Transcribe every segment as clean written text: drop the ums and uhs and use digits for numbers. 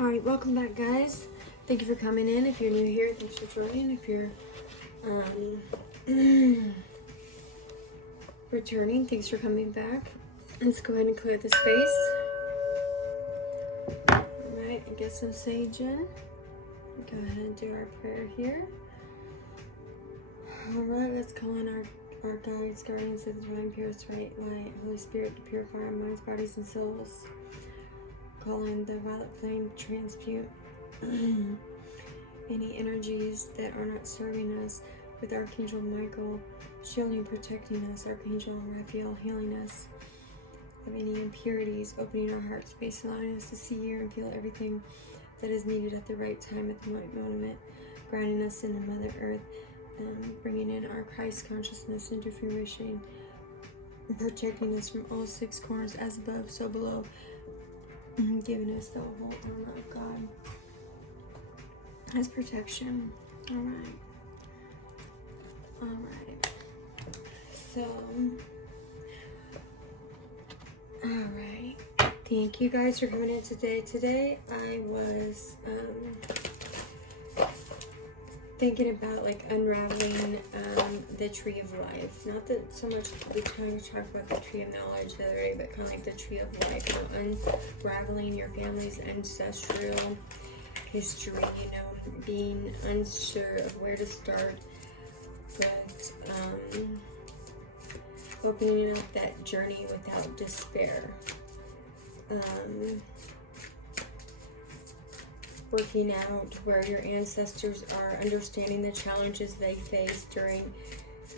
Alright, welcome back, guys. Thank you for coming in. If you're new here, thanks for joining. If you're returning, thanks for coming back. Let's go ahead and clear the space. Alright, and get some sage in. Go ahead and do our prayer here. Alright, let's call in our guides, guardians of the divine, purest right light, Holy Spirit to purify our minds, bodies, and souls. Call in the violet flame, transmute any energies that are not serving us with Archangel Michael, shielding, protecting us, Archangel Raphael, healing us of any impurities, opening our heart space, allowing us to see, hear, and feel everything that is needed at the right time, at the right moment, grounding us in the Mother Earth, bringing in our Christ consciousness into fruition, protecting us from all six corners, as above, so below, giving us the whole armor of God as protection. Alright. So, alright. Thank you guys for coming in today. Today I was thinking about like unraveling the tree of life. Not that so much we're trying to talk about the tree of knowledge the other day, but kind of like the tree of life, unraveling your family's ancestral history, you know, being unsure of where to start, but opening up that journey without despair. Working out where your ancestors are, understanding the challenges they faced during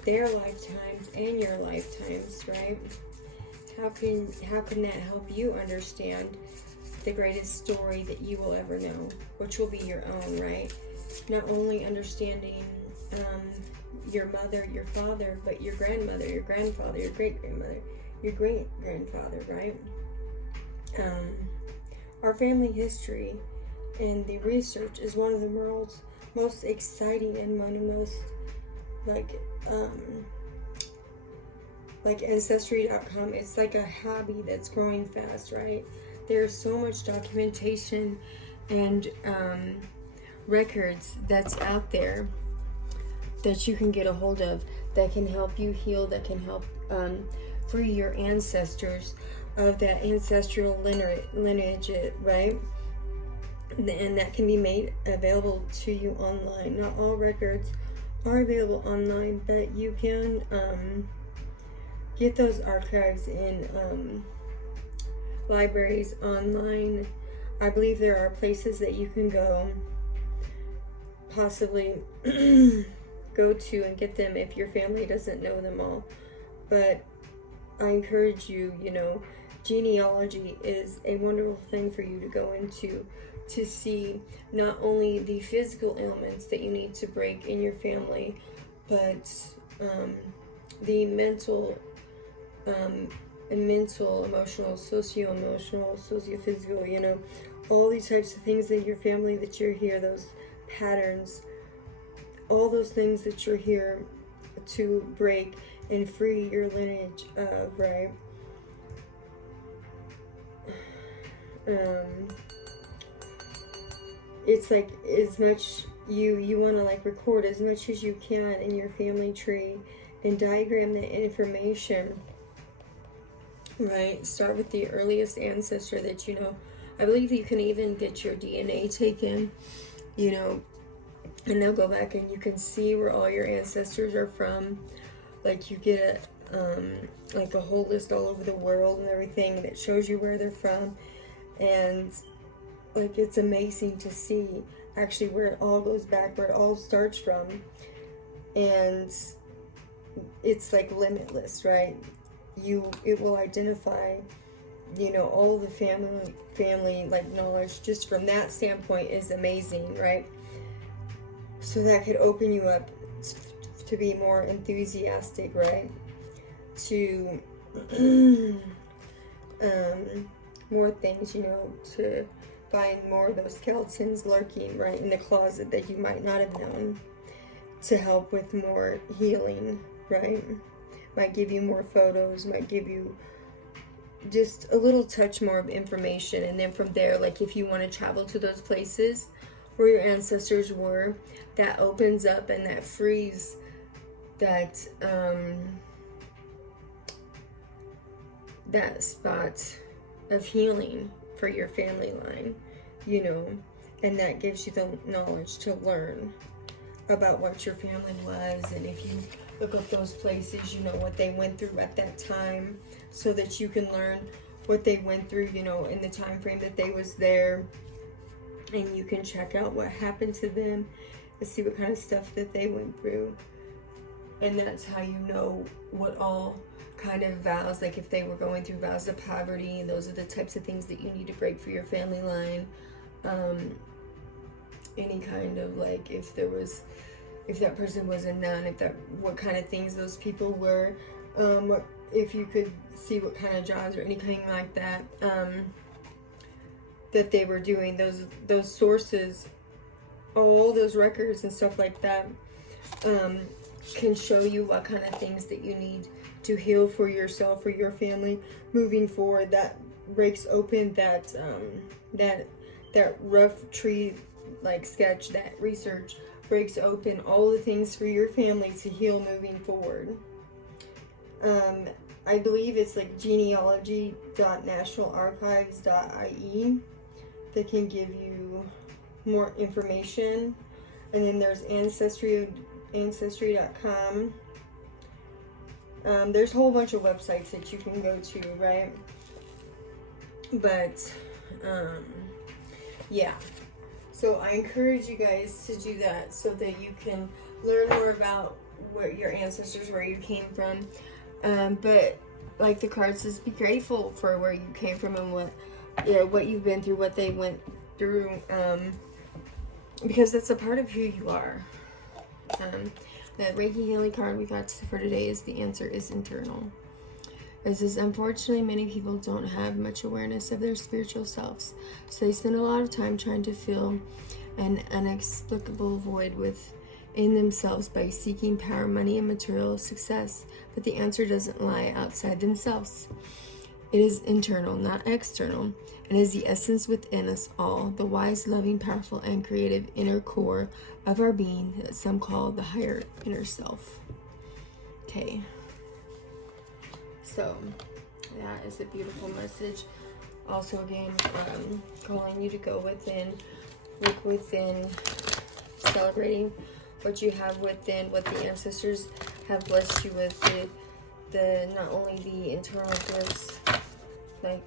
their lifetimes and your lifetimes, right? How can that help you understand the greatest story that you will ever know, which will be your own, right? Not only understanding your mother, your father, but your grandmother, your grandfather, your great-grandmother, your great-grandfather, right? Our family history and the research is one of the world's most exciting and one of the most like Ancestry.com. It's like a hobby that's growing fast, right? There's so much documentation and records that's out there that you can get a hold of that can help you heal, that can help free your ancestors of that ancestral lineage, right? And that can be made available to you online. Not all records are available online, but you can get those archives in libraries online. I believe there are places that you can go, possibly go to and get them if your family doesn't know them all. But I encourage you, you know, genealogy is a wonderful thing for you to go into, to see not only the physical ailments that you need to break in your family, but the mental, emotional, socio-emotional, socio-physical, you know, all these types of things in your family that you're here, those patterns, all those things that you're here to break and free your lineage of, right? It's like as much you want to like record as much as you can in your family tree and diagram the information, right? Start with the earliest ancestor that you know. I believe you can even get your DNA taken, you know, and they'll go back and you can see where all your ancestors are from. Like you get like a whole list all over the world and everything that shows you where they're from. And like it's amazing to see actually where it all goes back, where it all starts from. And it's like limitless, right? It will identify, you know, all the family like knowledge just from that standpoint is amazing, right? So that could open you up to be more enthusiastic, right? To more things, you know, to find more of those skeletons lurking right in the closet that you might not have known, to help with more healing, right? Might give you more photos, might give you just a little touch more of information. And then from there, like if you want to travel to those places where your ancestors were, that opens up and that frees that that spot of healing for your family line, you know, and that gives you the knowledge to learn about what your family was. And if you look up those places, you know what they went through at that time, so that you can learn what they went through, you know, in the time frame that they was there, and you can check out what happened to them and see what kind of stuff that they went through. And that's how you know what all kind of vows, like if they were going through vows of poverty, those are the types of things that you need to break for your family line. Any kind of, like, if that person was a nun, what kind of things those people were, if you could see what kind of jobs or anything like that that they were doing, those sources, all those records and stuff like that can show you what kind of things that you need to heal for yourself or your family moving forward. That breaks open that rough tree like sketch, that research breaks open all the things for your family to heal moving forward. I believe it's like Geneology.nationalarchives.ie that can give you more information. And then there's Ancestry.com. There's a whole bunch of websites that you can go to, right? But yeah, so I encourage you guys to do that so that you can learn more about what your ancestors, where you came from. But like the card says, be grateful for where you came from and what you've been through, what they went through, because that's a part of who you are. The Reiki healing card we got for today is the answer is internal. It says, unfortunately, many people don't have much awareness of their spiritual selves, so they spend a lot of time trying to fill an inexplicable void within themselves by seeking power, money, and material success. But the answer doesn't lie outside themselves. It is internal, not external, and is the essence within us all, the wise, loving, powerful, and creative inner core of our being that some call the higher inner self. Okay. So, that is a beautiful message. Also, again, calling you to go within, look within, celebrating what you have within, what the ancestors have blessed you with, the not only the internal gifts, like,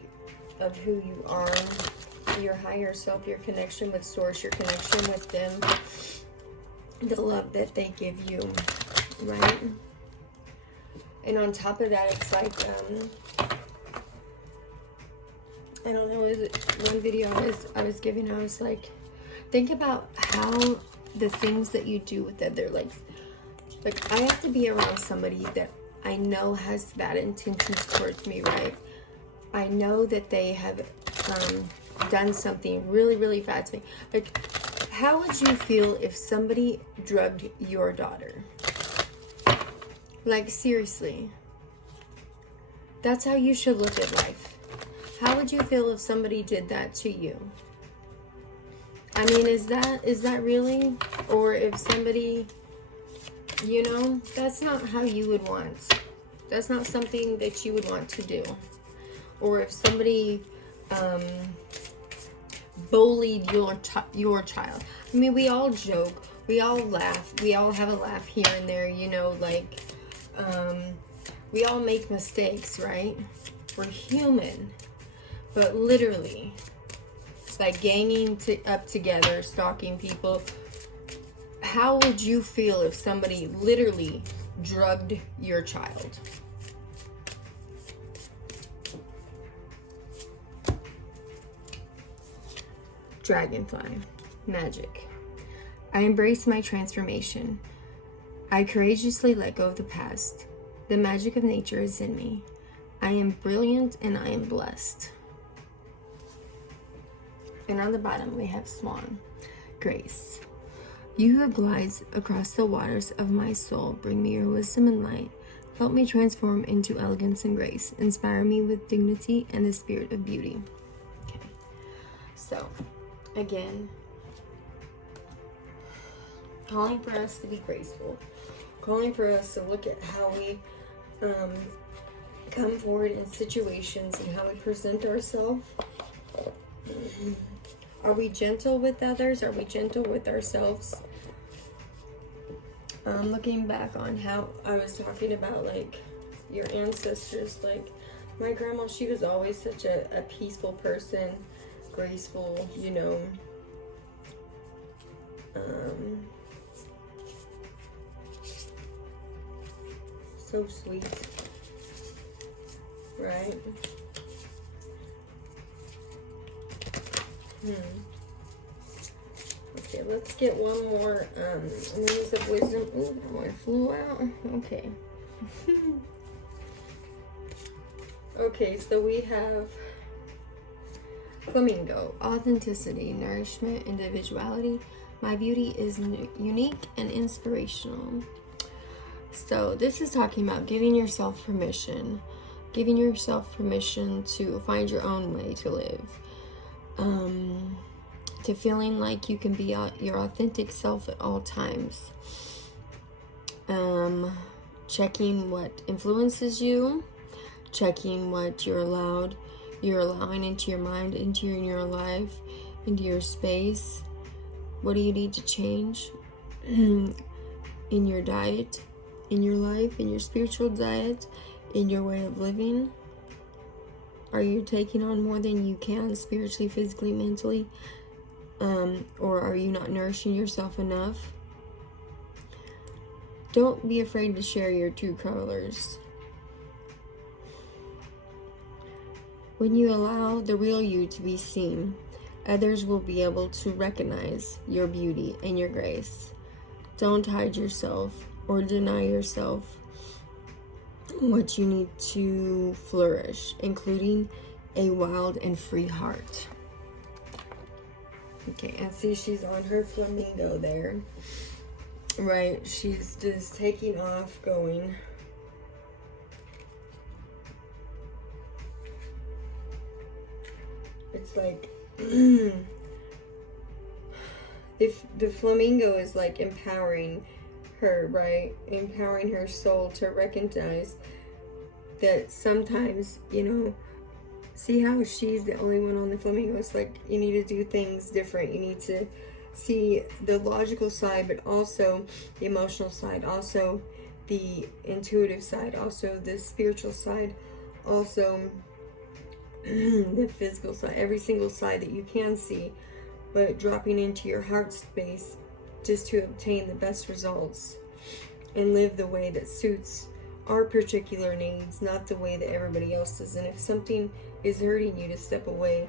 of who you are, your higher self, your connection with Source, your connection with them, the love that they give you, right? And on top of that, it's like, I don't know, one video I was giving, I was like, think about how the things that you do with other, like I have to be around somebody that I know has bad intentions towards me, right? I know that they have done something really, really bad to me. Like, how would you feel if somebody drugged your daughter? Like, seriously. That's how you should look at life. How would you feel if somebody did that to you? I mean, is that really? Or if somebody, you know, that's not how you would want. That's not something that you would want to do. Or if somebody bullied your child. I mean, we all joke, we all laugh, we all have a laugh here and there, you know, like, we all make mistakes, right? We're human. But literally, it's like ganging up together, stalking people. How would you feel if somebody literally drugged your child? Dragonfly. Magic. I embrace my transformation. I courageously let go of the past. The magic of nature is in me. I am brilliant and I am blessed. And on the bottom we have Swan. Grace. You who glides across the waters of my soul, bring me your wisdom and light. Help me transform into elegance and grace. Inspire me with dignity and the spirit of beauty. Okay. So, again, calling for us to be graceful. Calling for us to look at how we come forward in situations and how we present ourselves. Are we gentle with others? Are we gentle with ourselves? Looking back on how I was talking about, like, your ancestors, like my grandma, she was always such a peaceful person, graceful, you know. So sweet, right? Okay, let's get one more words of wisdom. Oh, that one flew out. Okay. Okay, so we have flamingo. Authenticity, nourishment, individuality. My beauty is unique and inspirational. So this is talking about giving yourself permission. Giving yourself permission to find your own way to live. To feeling like you can be your authentic self at all times. Checking what influences you. Checking what you're allowing into your mind, into your life, into your space. What do you need to change in your diet, in your life, in your spiritual diet, in your way of living? Are you taking on more than you can spiritually, physically, mentally? Or are you not nourishing yourself enough? Don't be afraid to share your true colors. When you allow the real you to be seen, others will be able to recognize your beauty and your grace. Don't hide yourself or deny yourself what you need to flourish, including a wild and free heart. Okay, and see, she's on her flamingo there, right? She's just taking off, going. It's like, if the flamingo is like empowering her, right? Empowering her soul to recognize that sometimes, you know, see how she's the only one on the flamingo. It's like you need to do things different. You need to see the logical side, but also the emotional side, also the intuitive side, also the spiritual side, also the physical side, every single side that you can see, but dropping into your heart space just to obtain the best results and live the way that suits our particular needs, not the way that everybody else does. And if something is hurting you, to step away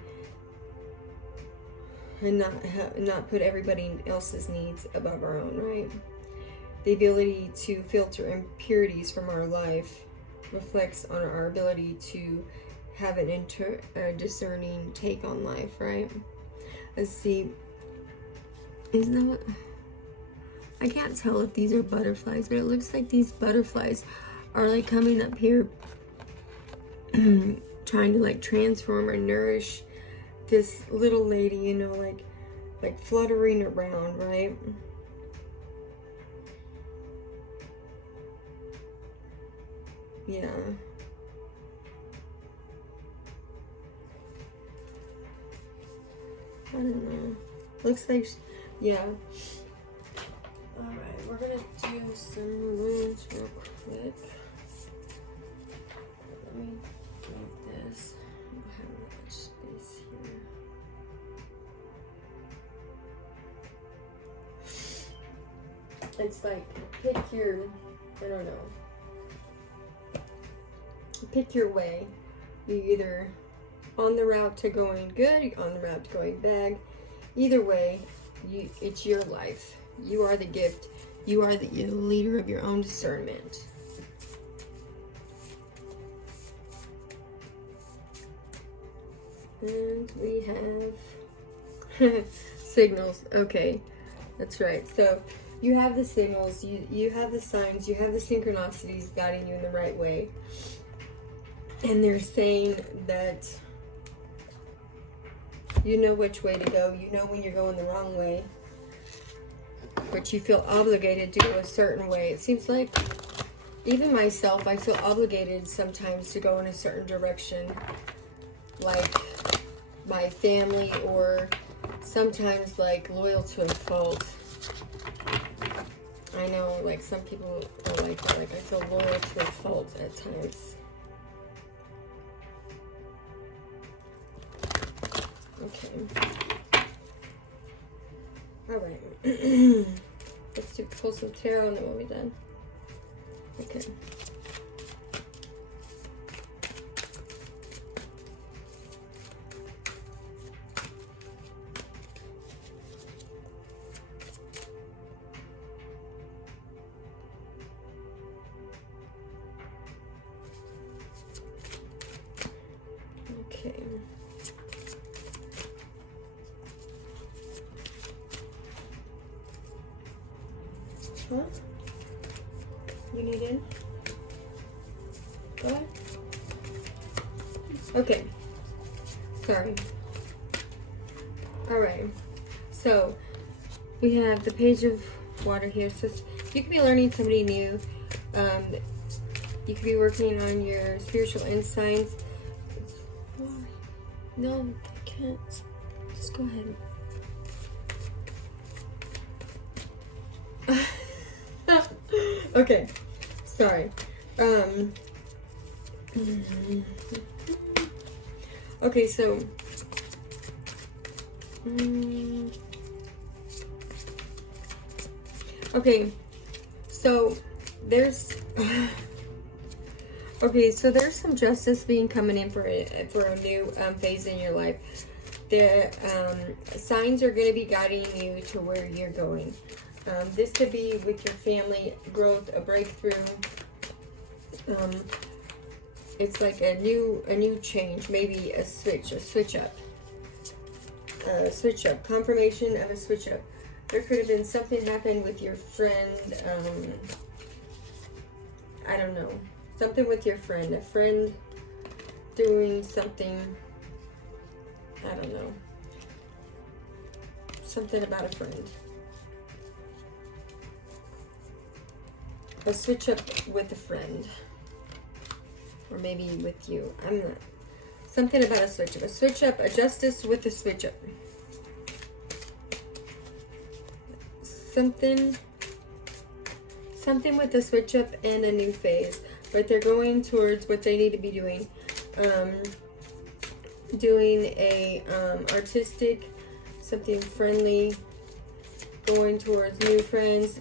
and not put everybody else's needs above our own, right? The ability to filter impurities from our life reflects on our ability to have an discerning take on life, right? Let's see. Isn't that what... I can't tell if these are butterflies, but it looks like these butterflies are like coming up here trying to like transform or nourish this little lady, you know, like fluttering around, right? Yeah. I don't know. Looks like, yeah. Alright, we're gonna do some runes real quick. Let me move this. I don't have much space here. It's like, pick your, I don't know. Pick your way. You either on the route to going good, on the route to going bad. Either way, it's your life. You are the gift. You are the leader of your own discernment. And we have signals. Okay, that's right. So you have the signals, you have the signs, you have the synchronicities guiding you in the right way. And they're saying that you know which way to go. You know when you're going the wrong way, but you feel obligated to go a certain way. It seems like, even myself, I feel obligated sometimes to go in a certain direction, like my family, or sometimes like loyal to a fault. I know, like, some people are like that. Like, I feel loyal to a fault at times. Okay. Alright. Let's pull some tarot and then we'll be done. Okay. Okay. Huh? You need in? Go ahead. Okay. Sorry. Alright. So, we have the Page of Water here. So, you could be learning somebody new. You could be working on your spiritual insights. No, I can't. Just go ahead. Okay. Sorry. Okay, so okay, so there's okay, so there's some justice being coming in for a new phase in your life. The signs are going to be guiding you to where you're going. This could be with your family growth, a breakthrough. It's like a new change, maybe a switch up, confirmation of a switch up. There could have been something happen with your friend. I don't know, something with your friend, a friend doing something. I don't know, something about a friend. A switch up with a friend. Or maybe with you. I'm not. Something about a switch up. A switch up, a justice with a switch up. Something with a switch up and a new phase. But they're going towards what they need to be doing. Doing a artistic, something friendly. Going towards new friends,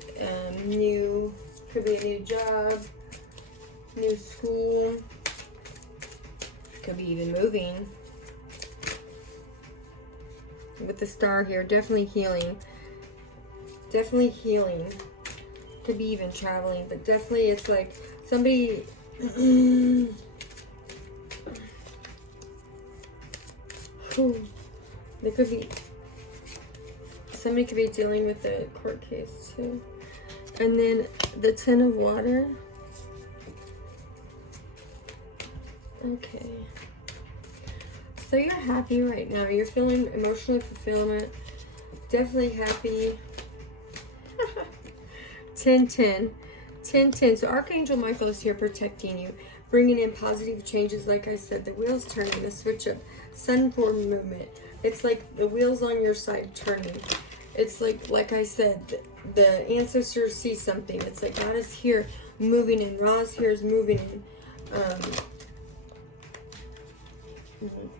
new, could be a new job, new school, could be even moving. With the star here, definitely healing. Definitely healing. Could be even traveling, but definitely it's like somebody there could be somebody could be dealing with a court case too. And then the Ten of Water. Okay. So you're happy right now. You're feeling emotional fulfillment. Definitely happy. 10-10. 10-10. So Archangel Michael is here protecting you. Bringing in positive changes. Like I said, the wheels turning. The switch up. Sun form movement. It's like the wheels on your side turning. It's like I said, the ancestors see something. It's like God is here moving in. Ra's here is moving in.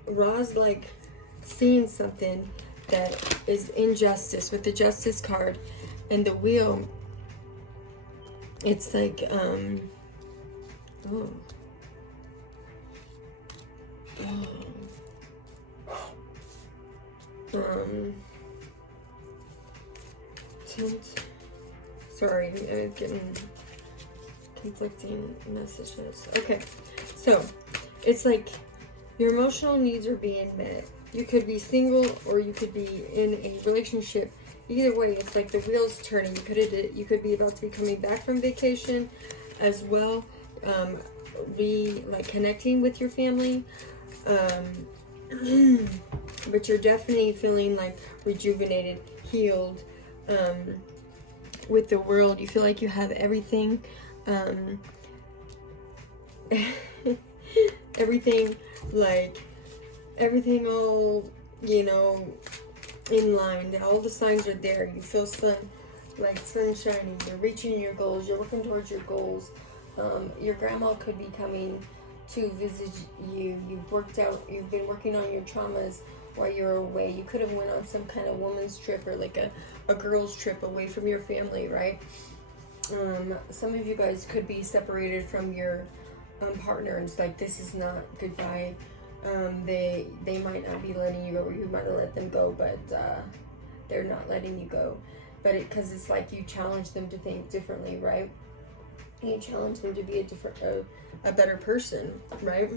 Ra's like seeing something that is injustice with the Justice card and the wheel. It's like sorry, I'm getting conflicting messages. Okay, so it's like your emotional needs are being met. You could be single or you could be in a relationship either way, it's like the wheels turning. You could be about to be coming back from vacation as well, like connecting with your family, but you're definitely feeling like rejuvenated, healed, with the world. You feel like you have everything, everything all, you know, in line. All the signs are there. You feel sun shining. You're reaching your goals. You're working towards your goals. Your grandma could be coming to visit you. You've been working on your traumas while you're away. You could have went on some kind of woman's trip or like a girl's trip away from your family, right? Some of you guys could be separated from your partner, and it's like, this is not goodbye. They might not be letting you go, or you might have let them go, but they're not letting you go. But because it's like you challenge them to think differently, right? And you challenge them to be a better person, right?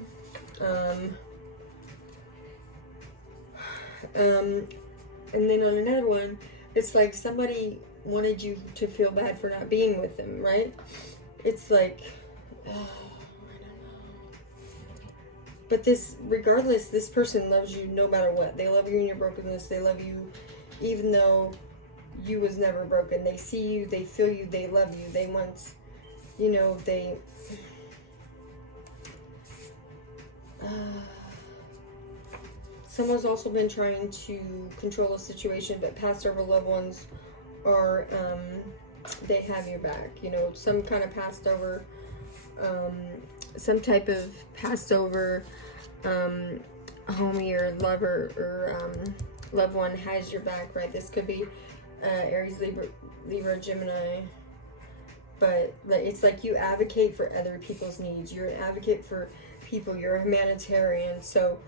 And then on another one, it's like somebody wanted you to feel bad for not being with them, right? It's like, but regardless, this person loves you no matter what. They love you in your brokenness. They love you even though you was never broken. They see you, they feel you, they love you. They want, you know, someone's also been trying to control a situation, but passed over loved ones are, they have your back. You know, some kind of passed over, some type of passed over homie or lover or loved one has your back, right? This could be Aries, Libra, Gemini. But it's like you advocate for other people's needs. You're an advocate for people. You're a humanitarian. So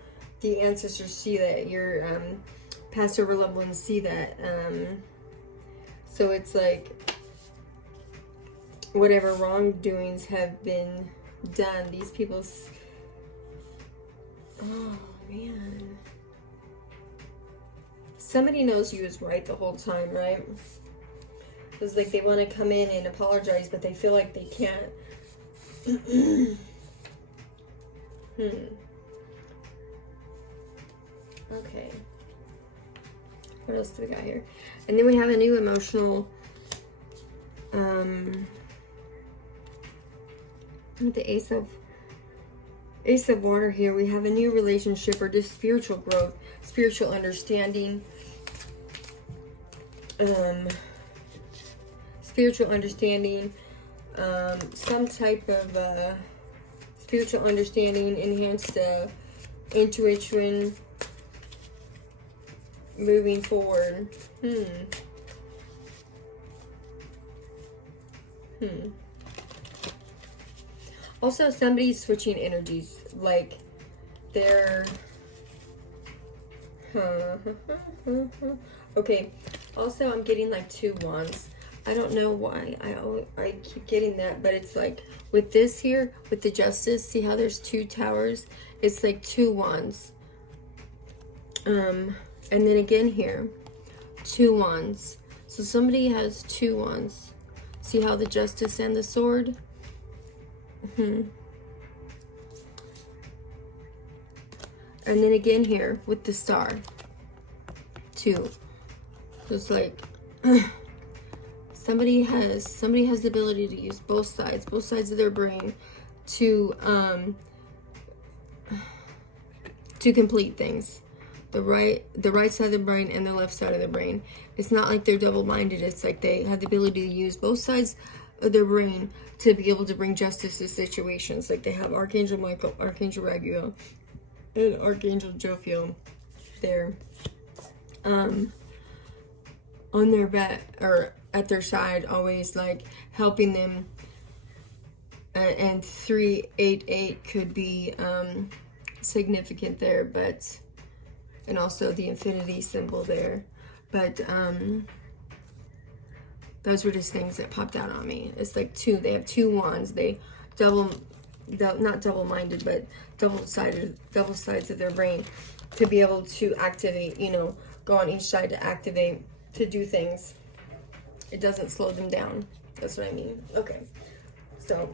the ancestors see that. Your past over loved ones see that. So it's like whatever wrongdoings have been done, these people's... Oh, man. Somebody knows you is right the whole time, right? It's like they want to come in and apologize, but they feel like they can't. Okay. What else do we got here? And then we have a new emotional, with the Ace of Water here, we have a new relationship or just spiritual growth, spiritual understanding, some type of spiritual understanding, enhanced intuition, moving forward. Also, somebody's switching energies, like they're... Okay, also I'm getting like 2 wands. I don't know why I keep getting that, but it's like with this here, with the Justice, see how there's 2 towers? It's like 2 wands. And then again here, 2 wands. So somebody has 2 wands. See how the Justice and the Sword? And then again here with the Star. 2. So it's like somebody has the ability to use both sides of their brain to complete things. The right side of the brain and the left side of the brain. It's not like they're double-minded. It's like they have the ability to use both sides of their brain to be able to bring justice to situations. Like they have Archangel Michael, Archangel Raguel, and Archangel Jophiel there on their back or at their side, always like helping them. And 388 could be significant there, but and also the infinity symbol there, but those were just things that popped out on me. It's like 2. They have 2 wands. They not double-minded, but double sides of their brain to be able to activate, you know, go on each side to activate to do things. It doesn't slow them down. That's what I mean. Okay. So,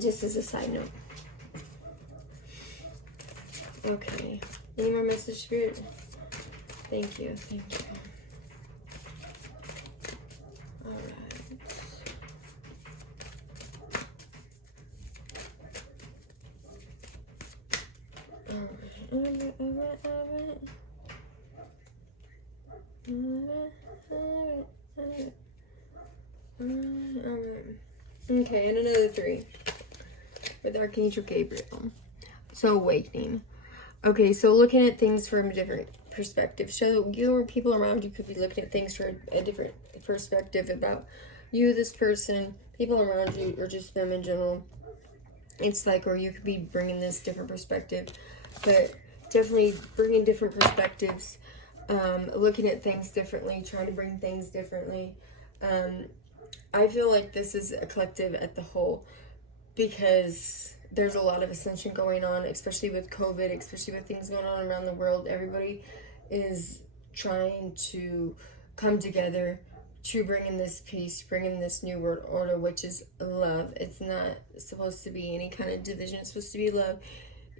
just as a side note. Okay. Any more message, Spirit? Thank you. Thank you. Alright. Okay, and another 3 with Archangel Gabriel. So awakening. Okay, so looking at things from a different perspective. So you or people around you could be looking at things from a different perspective about you, this person, people around you, or just them in general. It's like, or you could be bringing this different perspective, but definitely bringing different perspectives, looking at things differently, trying to bring things differently. I feel like this is a collective at the whole, because there's a lot of ascension going on, especially with COVID, especially with things going on around the world. Everybody is trying to come together to bring in this peace, bring in this new world order, which is love. It's not supposed to be any kind of division. It's supposed to be love.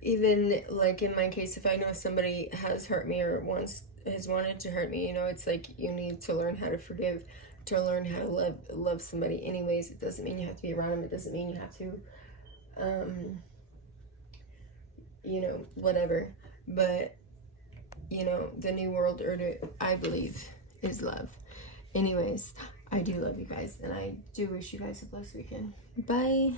Even like in my case, if I know somebody has hurt me or has wanted to hurt me, you know, it's like you need to learn how to forgive, to learn how to love somebody anyways. It doesn't mean you have to be around them. It doesn't mean you have to you know, whatever. But you know, the new world order, I believe, is love. Anyways, I do love you guys, and I do wish you guys a blessed weekend. Bye.